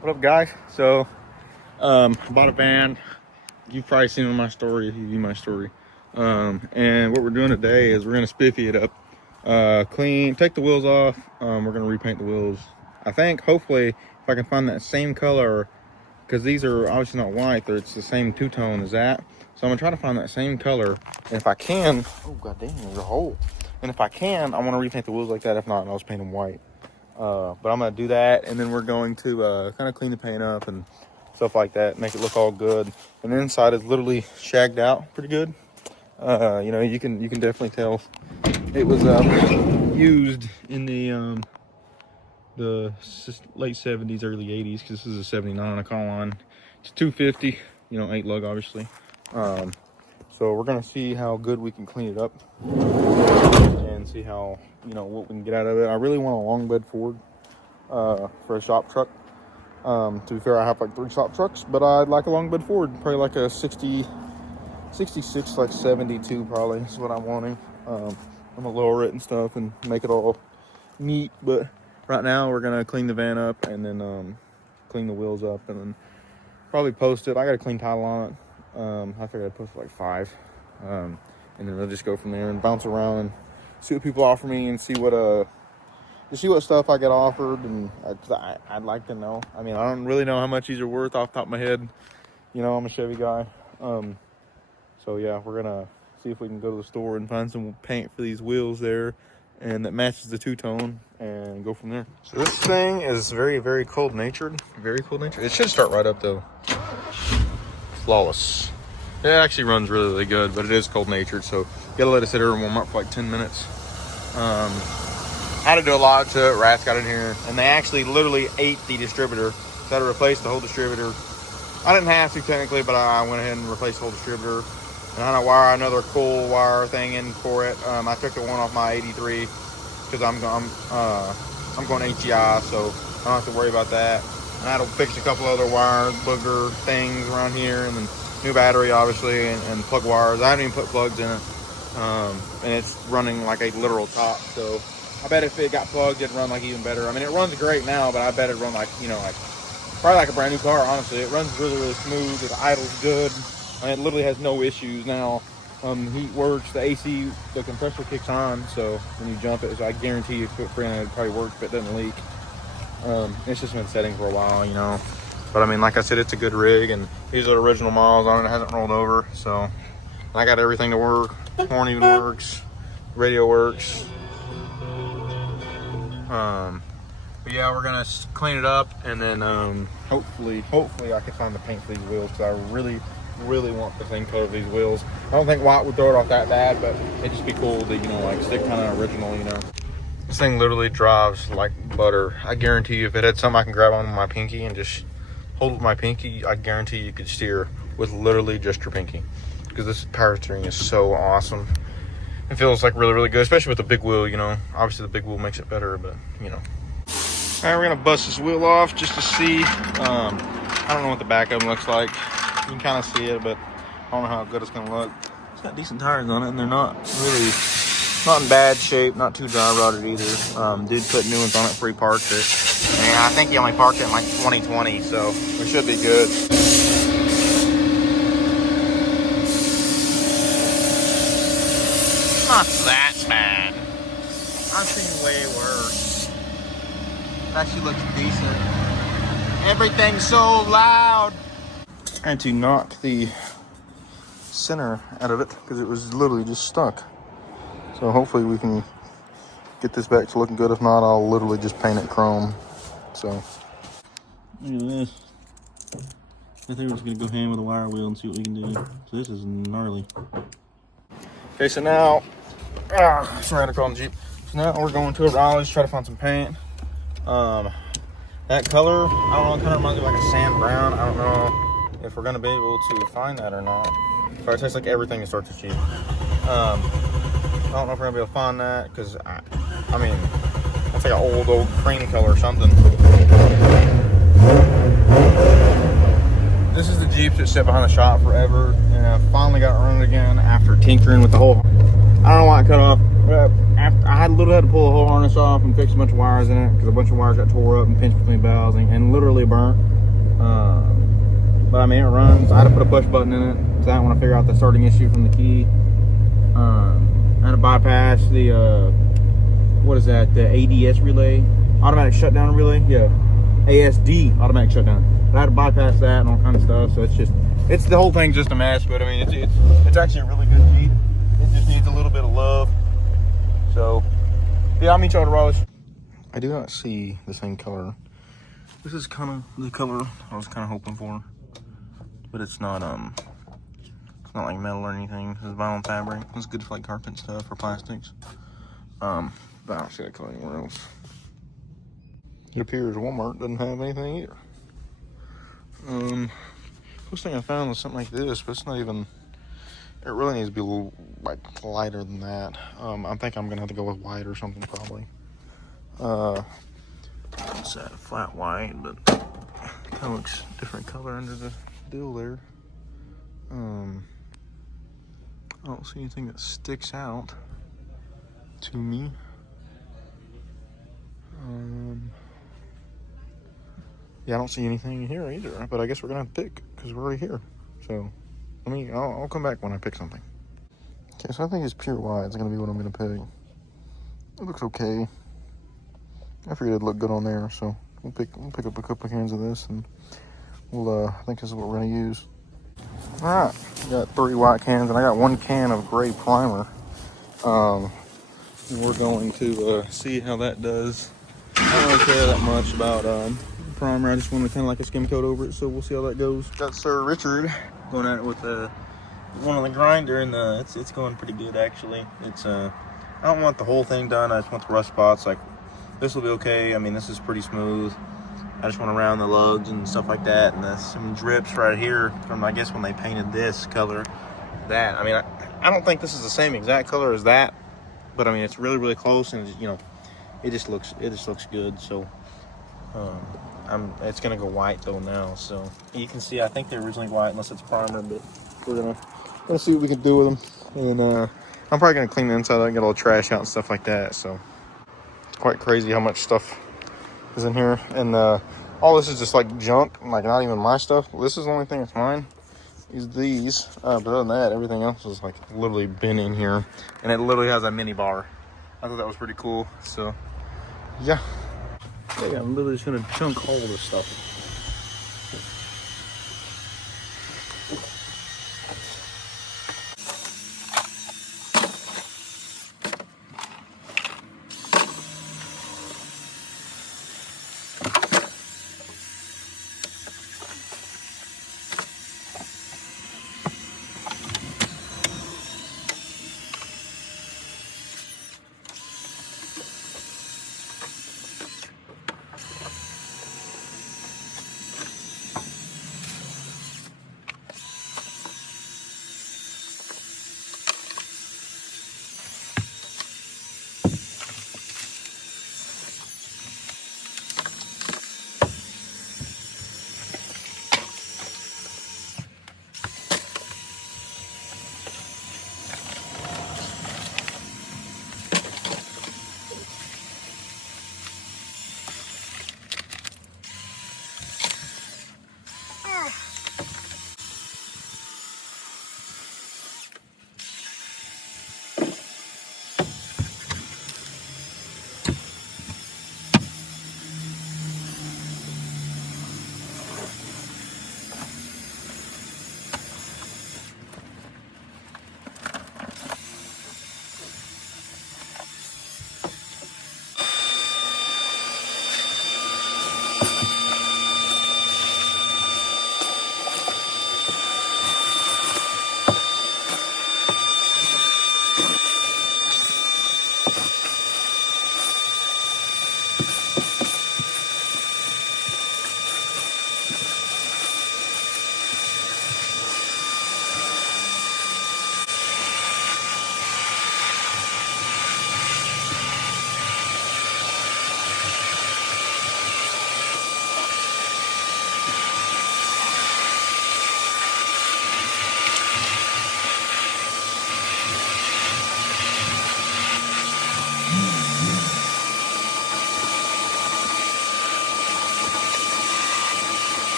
What up, guys? So bought a van. You've probably seen on my story if you view my story. And what we're doing today is we're gonna spiffy it up, clean, take the wheels off. We're gonna repaint the wheels. I think hopefully if I can find that same color, because these are obviously not white, it's the same two-tone as that. So I'm gonna try to find that same color, and if I can, oh god damn, there's a hole. And if I can, I want to repaint the wheels like that. If not, I'll just paint them white. But I'm gonna do that, and then we're going to kind of clean the paint up and stuff like that, make it look all good. And the inside is literally shagged out pretty good. You know, you can definitely tell it was used in the late 70s, early 80s, because this is a 79 Econoline. It's 250, you know, 8 lug obviously. So we're gonna see how good we can clean it up and see how, you know, what we can get out of it. I really want a long bed Ford for a shop truck. To be fair, I have like 3 shop trucks, but I'd like a long bed Ford, probably like a 66, like 72 probably is what I'm wanting. I'm gonna lower it and stuff and make it all neat, but right now we're gonna clean the van up and then clean the wheels up and then probably post it. I got a clean title on it. I figured I'd post like 5, and then we'll just go from there and bounce around and see what people offer me and see what stuff I get offered. And I'd like to know. I mean, I don't really know how much these are worth off the top of my head. You know, I'm a Chevy guy. So yeah, we're gonna see if we can go to the store and find some paint for these wheels there, and that matches the two-tone, and go from there. So this thing is very, very cold-natured. Very cold-natured. It should start right up though. Flawless. It actually runs really, really good, but it is cold-natured, so you gotta let it sit here and warm up for like 10 minutes. Had to do a lot to it. Rats got in here, and they actually literally ate the distributor. So I had to replace the whole distributor. I didn't have to technically, but I went ahead and replaced the whole distributor. And I had to wire another cool wire thing in for it. I took the one off my 83 because I'm going HEI, so I don't have to worry about that. And I had to fix a couple other wires, booger things around here, and then new battery obviously, and plug wires. I haven't even put plugs in it, and it's running like a literal top. So I bet if it got plugged, it'd run like even better. I mean, it runs great now, but I bet it'd run like, you know, like probably like a brand new car. Honestly, it runs really, really smooth. It idles good. I mean, it literally has no issues now. Heat works, the AC, the compressor kicks on, so when you jump it, so I guarantee you, put free on it, probably works, but it doesn't leak. It's just been setting for a while, you know. But I mean, like I said, it's a good rig, and these are the original miles on it. It hasn't rolled over, so I got everything to work. Horn even works, radio works. But yeah, we're gonna clean it up, and then hopefully I can find the paint for these wheels, because I really want the same color of these wheels. I don't think white would throw it off that bad, but it'd just be cool to, you know, like stick kind of original, you know. This thing literally drives like butter. I guarantee you, if it had something I can grab on with my pinky and just hold with my pinky, I guarantee you could steer with literally just your pinky, because this power steering is so awesome. It feels like really, really good, especially with the big wheel, you know. Obviously the big wheel makes it better, but you know. All right, we're gonna bust this wheel off just to see. I don't know what the back of them looks like. You can kind of see it, but I don't know how good it's gonna look. It's got decent tires on it, and they're not in bad shape, not too dry rotted either. Did put new ones on it before he parked it. And I think he only parked it in like 2020, so we should be good. Not that bad. I've seen way worse. It actually looks decent. Everything's so loud. I had to knock the center out of it because it was literally just stuck. So hopefully we can get this back to looking good. If not, I'll literally just paint it chrome. So look at this. I think we're just gonna go hand with a wire wheel and see what we can do. So this is gnarly. Okay, so now sorry, I had to call the Jeep. So now we're going to O'Reilly's to try to find some paint. That color, I don't know, it kind of reminds me of like a sand brown. I don't know if we're gonna be able to find that or not. So it tastes like everything is starts to cheap. I don't know if we're gonna be able to find that, because I mean, that's like an old cream color or something. This is the Jeep that sat behind the shop forever, and I finally got it running again after tinkering with the whole. I don't know why I cut off. I I literally had to pull the whole harness off and fix a bunch of wires in it because a bunch of wires got tore up and pinched between valves and literally burnt. But I mean, it runs. I had to put a push button in it because I didn't want to figure out the starting issue from the key. I had to bypass the what is that? The ADS relay, automatic shutdown relay. Yeah, ASD, automatic shutdown. But I had to bypass that and all kind of stuff. So it's the whole thing's just a mess. But I mean, it's actually a really good Jeep. It just needs a little bit of love. So yeah, I'll meet y'all at Raleigh. I do not see the same color. This is kind of the color I was kind of hoping for, but it's not like metal or anything. It's vinyl fabric. It's good for like carpet and stuff or plastics. But I don't see that color anywhere else. It appears Walmart doesn't have anything either. First thing I found was something like this, but it's not even. It really needs to be a little like lighter than that. I think I'm gonna have to go with white or something probably. It's that flat white, but kind of looks different color under the deal there. I don't see anything that sticks out to me. Yeah, I don't see anything here either, but I guess we're gonna have to pick because we're already here. So I'll come back when I pick something. Okay, so I think it's pure white. It's gonna be what I'm gonna pick. It looks okay. I figured it'd look good on there, so we'll pick up a couple of cans of this, and we'll I think this is what we're gonna use. All right, got 3 white cans, and I got 1 can of gray primer. We're going to see how that does. I don't really care that much about primer. I just want to kind of like a skim coat over it, so we'll see how that goes. Got Sir Richard going at it with one on the grinder, and it's going pretty good actually. It's I don't want the whole thing done. I just want the rust spots. Like this will be okay. I mean, this is pretty smooth. I just want to round the lugs and stuff like that, and there's some drips right here from I guess when they painted this color. That I mean, I don't think this is the same exact color as that, but I mean it's really close, and you know, it just looks good. So it's gonna go white though now. So you can see I think they're originally white unless it's primer, but we're gonna see what we can do with them, and I'm probably gonna clean the inside out and get all the trash out and stuff like that. So it's quite crazy how much stuff is in here, and all this is just like junk, like not even my stuff. This is the only thing that's mine is these, but other than that everything else is like literally been in here, and it literally has a mini bar. I thought that was pretty cool. So yeah, I'm literally just gonna chunk all this stuff.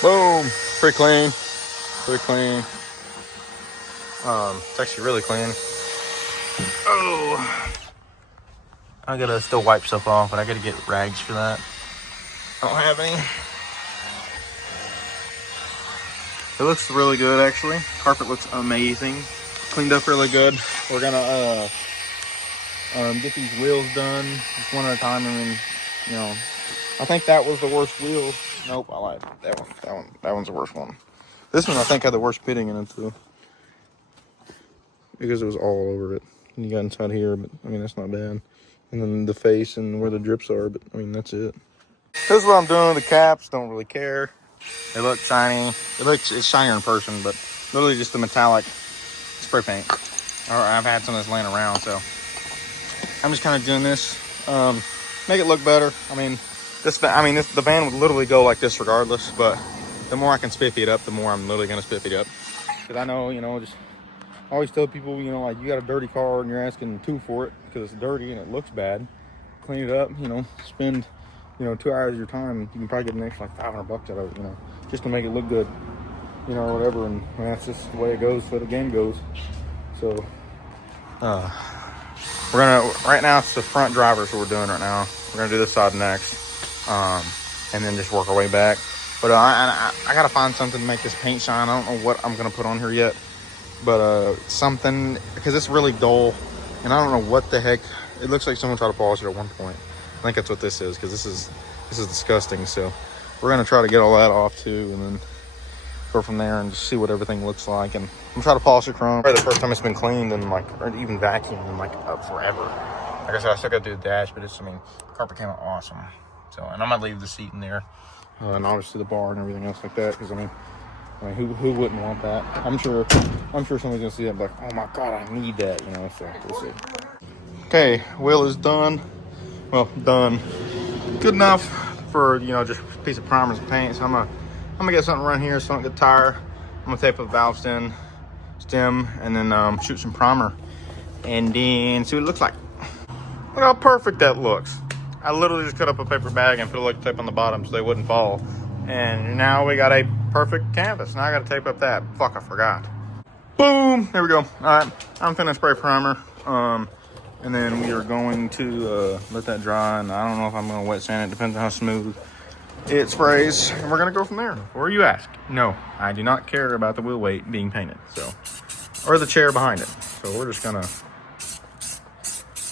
Boom, pretty clean, pretty clean. It's actually really clean. Oh, I gotta still wipe stuff off, but I gotta get rags for that. I don't have any. It looks really good, actually. Carpet looks amazing. Cleaned up really good. We're gonna get these wheels done just one at a time. I mean, you know, I think that was the worst wheel. Nope, I lied. That one's the worst one. This one I think had the worst pitting in it too, because it was all over it. And you got inside here, but I mean that's not bad. And then the face and where the drips are, but I mean that's it. This is what I'm doing. The caps don't really care. They look shiny. It's shinier in person, but literally just the metallic spray paint. Or I've had some of this laying around, so I'm just kind of doing this, make it look better. I mean, the van would literally go like this regardless, but the more I can spiffy it up, the more I'm literally gonna spiffy it up. Because I know, you know, just I always tell people, you know, like you got a dirty car and you're asking $2 for it because it's dirty and it looks bad. Clean it up, you know, spend, you know, 2 hours of your time. You can probably get an extra like $500 out of it, you know, just to make it look good, you know, or whatever. And that's just the way it goes. So the game goes. So, we're gonna, right now it's the front drivers that we're doing right now. We're gonna do this side next, and then just work our way back. But I gotta find something to make this paint shine. I don't know what I'm gonna put on here yet, but something, because it's really dull, and I don't know what the heck. It looks like someone tried to polish it at one point. I think that's what this is, because this is disgusting. So we're gonna try to get all that off too, and then go from there and just see what everything looks like. And I'm trying to polish it chrome. Probably the first time it's been cleaned and like, or even vacuumed in like forever. Like I said, I still gotta do the dash, but it's, I mean, the carpet came out awesome. So, and I'm gonna leave the seat in there, and obviously the bar and everything else like that. Because I mean, who wouldn't want that? I'm sure somebody's gonna see that and be like, oh my god, I need that, you know. So we'll see. Okay, wheel is done. Well, done. Good enough for, you know, just a piece of primers and paint. So I'm gonna get something around here so I don't get tired. I'm gonna tape a valve stem, and then shoot some primer, and then see what it looks like. Look how perfect that looks. I literally just cut up a paper bag and put electric tape on the bottom so they wouldn't fall. And now we got a perfect canvas. Now I gotta tape up that. Fuck, I forgot. Boom, there we go. All right, I'm finna spray primer. And then we are going to let that dry. And I don't know if I'm gonna wet sand it. Depends on how smooth it sprays. And we're gonna go from there. Before you ask, no, I do not care about the wheel weight being painted. So, or the chair behind it. So we're just gonna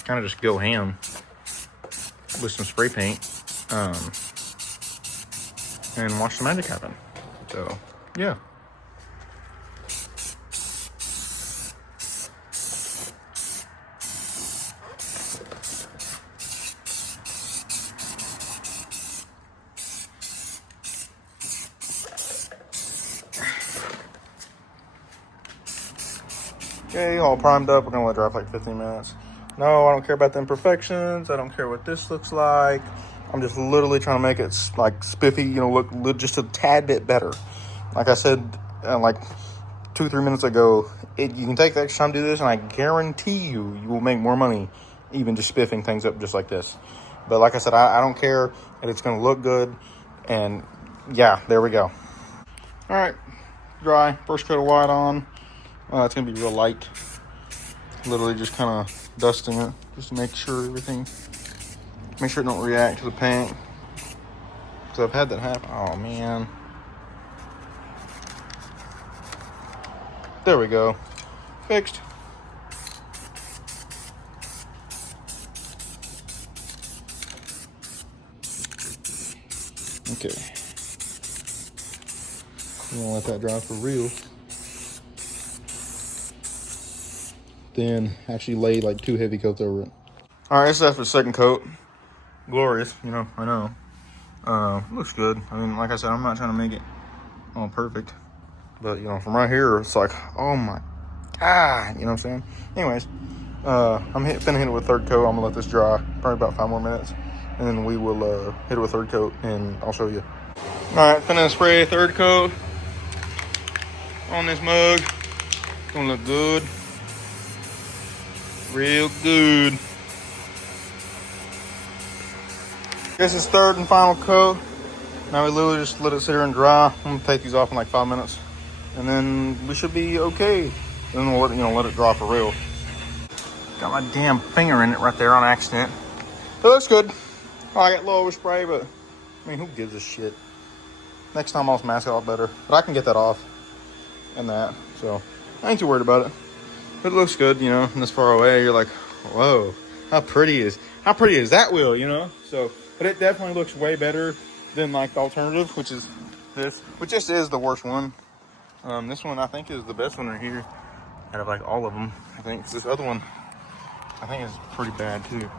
kind of just go ham with some spray paint, and watch the magic happen. So yeah. Okay, all primed up. We're gonna let it dry for like 15 minutes. No, I don't care about the imperfections. I don't care what this looks like. I'm just literally trying to make it like spiffy, you know, look just a tad bit better. Like I said, like 2-3 minutes ago, you can take the extra time to do this, and I guarantee you will make more money even just spiffing things up just like this. But like I said, I don't care, and it's gonna look good. And yeah, there we go. All right, dry. First coat of white on. It's gonna be real light. Literally just kind of dusting it just to make sure it don't react to the paint. Because I've had that happen. Oh man. There we go. Fixed. Okay. I'm gonna let that dry for real. Then actually lay like 2 heavy coats over it. All right, this is after the second coat. Glorious, you know, I know. Looks good. I mean, like I said, I'm not trying to make it all perfect, but you know, from right here, it's like, oh my god, you know what I'm saying? Anyways, I'm finna hit it with third coat. I'm gonna let this dry probably about 5 more minutes, and then we will hit it with third coat, and I'll show you. All right, finna spray third coat on this mug. It's gonna look good. Real good. This is third and final coat. Now we literally just let it sit here and dry. I'm gonna take these off in like 5 minutes, and then we should be okay. Then we'll let it dry for real. Got my damn finger in it right there on accident. It looks good. Oh, I got low overspray, but I mean, who gives a shit? Next time I'll mask it all better, but I can get that off and that, so I ain't too worried about it. But it looks good, you know. From this far away, you're like, whoa, how pretty is that wheel, you know? So, but it definitely looks way better than like the alternative, which is this, which just is the worst one. This one I think is the best one right here out of like all of them. I think this other one I think is pretty bad too.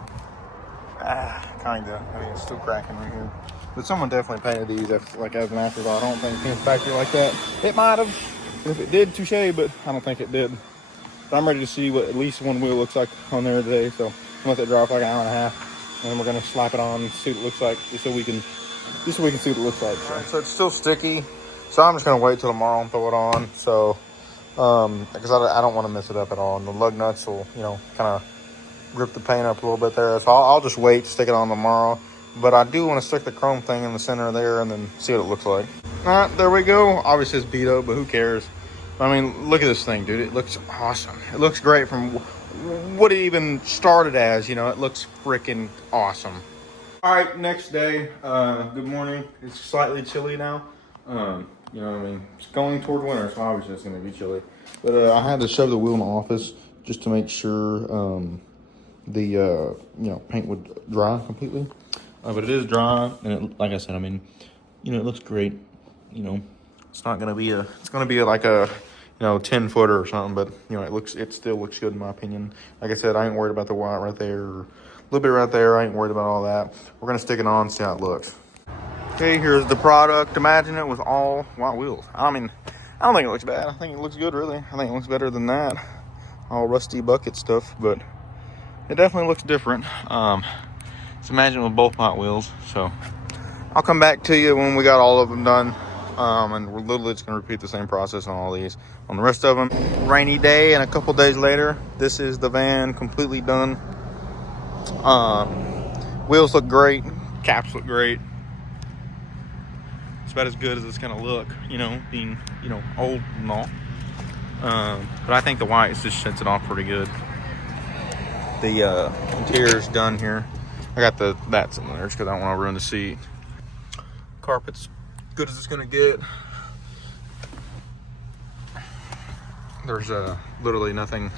Kinda. I mean, it's still cracking right here. But someone definitely painted these as an afterthought. I don't think it came factory like that. It might have. If it did, touche, but I don't think it did. But I'm ready to see what at least one wheel looks like on there today. So I'm gonna let that dry for like an hour and a half, and then we're gonna slap it on and see what it looks like, just so we can see what it looks like. So it's still sticky. So I'm just gonna wait till tomorrow and throw it on. So because I don't want to mess it up at all, and the lug nuts will, you know, kind of rip the paint up a little bit there. So I'll just wait to stick it on tomorrow. But I do want to stick the chrome thing in the center there and then see what it looks like. All right, there we go. Obviously it's beat up, but who cares? I mean, look at this thing, dude. It looks awesome. It looks great from what it even started as, you know. It looks freaking awesome. All right, next day. Good morning. It's slightly chilly now. You know what I mean? It's going toward winter, so obviously it's going to be chilly. But I had to shove the wheel in the office just to make sure the paint would dry completely. But it is dry, and it, like I said, I mean, you know, it looks great. You know, it's not going to be it's going to be like a, 10 footer or something, but, you know, it still looks good in my opinion. Like I said, I ain't worried about the white right there, or a little bit right there. I ain't worried about all that. We're going to stick it on and see how it looks. Okay, here's the product. Imagine it with all white wheels. I mean, I don't think it looks bad. I think it looks good, really. I think it looks better than that. All rusty bucket stuff, but it definitely looks different. Just imagine with both white wheels. So I'll come back to you when we got all of them done. And we're literally just gonna repeat the same process on all these. On the rest of them, rainy day, and a couple days later, this is the van completely done. Wheels look great, caps look great. It's about as good as it's gonna look, you know, being, old and all. But I think the white just sets it off pretty good. The interior's done here. I got that's in there just because I don't want to ruin the seat. Carpet's good as it's gonna get. There's literally nothing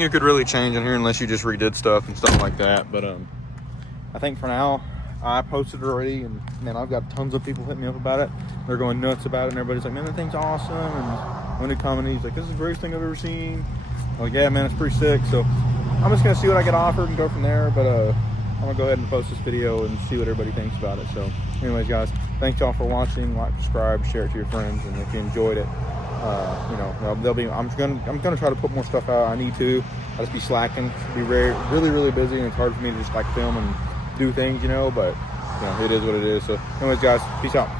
you could really change in here unless you just redid stuff and stuff like that. But I think for now, I posted it already, and man, I've got tons of people hitting me up about it. They're going nuts about it, and everybody's like, man, that thing's awesome. And when they comment, he's like, this is the greatest thing I've ever seen. I'm like, yeah, man, it's pretty sick. So I'm just gonna see what I get offered and go from there. But I'm gonna go ahead and post this video and see what everybody thinks about it. So anyways, guys, thanks y'all for watching. Like, subscribe, share it to your friends, and if you enjoyed it, I'm gonna try to put more stuff out. I need to. I just be slacking, be really busy, and it's hard for me to just like film and do things, but it is what it is. So anyways, guys, peace out.